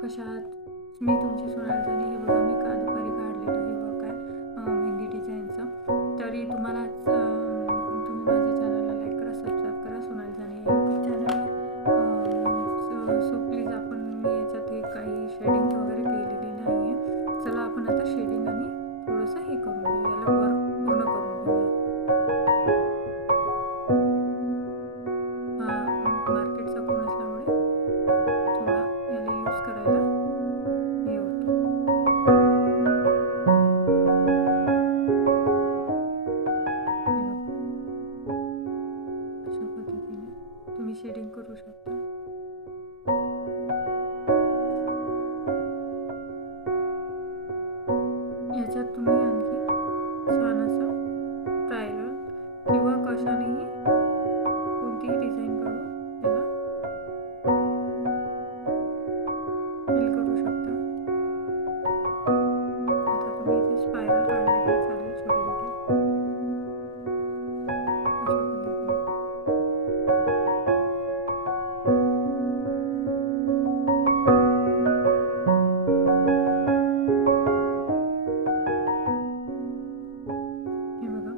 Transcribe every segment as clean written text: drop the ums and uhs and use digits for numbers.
कशा आहात? मी तुमची सोनाल जानी. हे बघा मी का दुपारी काढलेलं हे बघा काय मेहंदी डिझाईनचं. तरी तुम्हाला तुम्ही माझ्या चॅनलला लाईक करा, सबस्क्राईब करा. सोनाल जानी यूट्यूब चॅनलवर. सो प्लीज आपण मी याच्यात हे काही शेडिंग वगैरे केलेली नाही आहे. चला आपण आता शेडिंग आणि थोडंसं हे करून घेऊ, याला वर्क पूर्ण करून घेऊया. मार्केटचा कोण असल्यामुळे थोडा याला यूज करायला हे होतं. अशा पद्धतीने तुम्ही शेडिंग करू शकता. याच्यात तुम्ही आणखी छान असं ट्रायलर किंवा कशानेही कोणतीही डिझाईन करून त्याला फिल करू शकता. आता तुम्ही इथे स्पायरल काढले तरी चालेल, छोटे छोटे. अशा पद्धतीने हे बघा.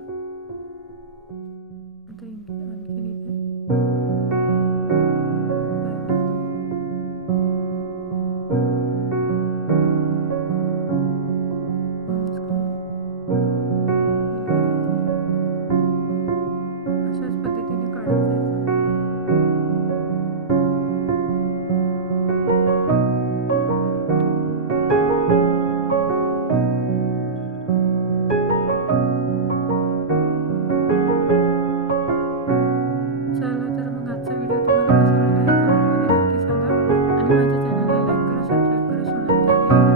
आता आणखीन इथे अशाच पद्धतीने काढत जायचं. चला तर मग आजचा व्हिडिओ तुम्हाला कसा वाटला हे कमेंटमध्ये नक्की सांगा आणि माझ्या चॅनलला लाईक करा, सबस्क्राईब करा. सोनाल जानी यूट्यूब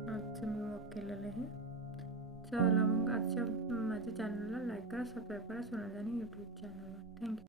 चॅनल. आजचं मी वर्क केलेलं आहे. चला मग आजच्या माझ्या चॅनलला लाईक करा, सबस्क्राईब करा. सोनाल जानी यूट्यूब चॅनलला. थँक्यू.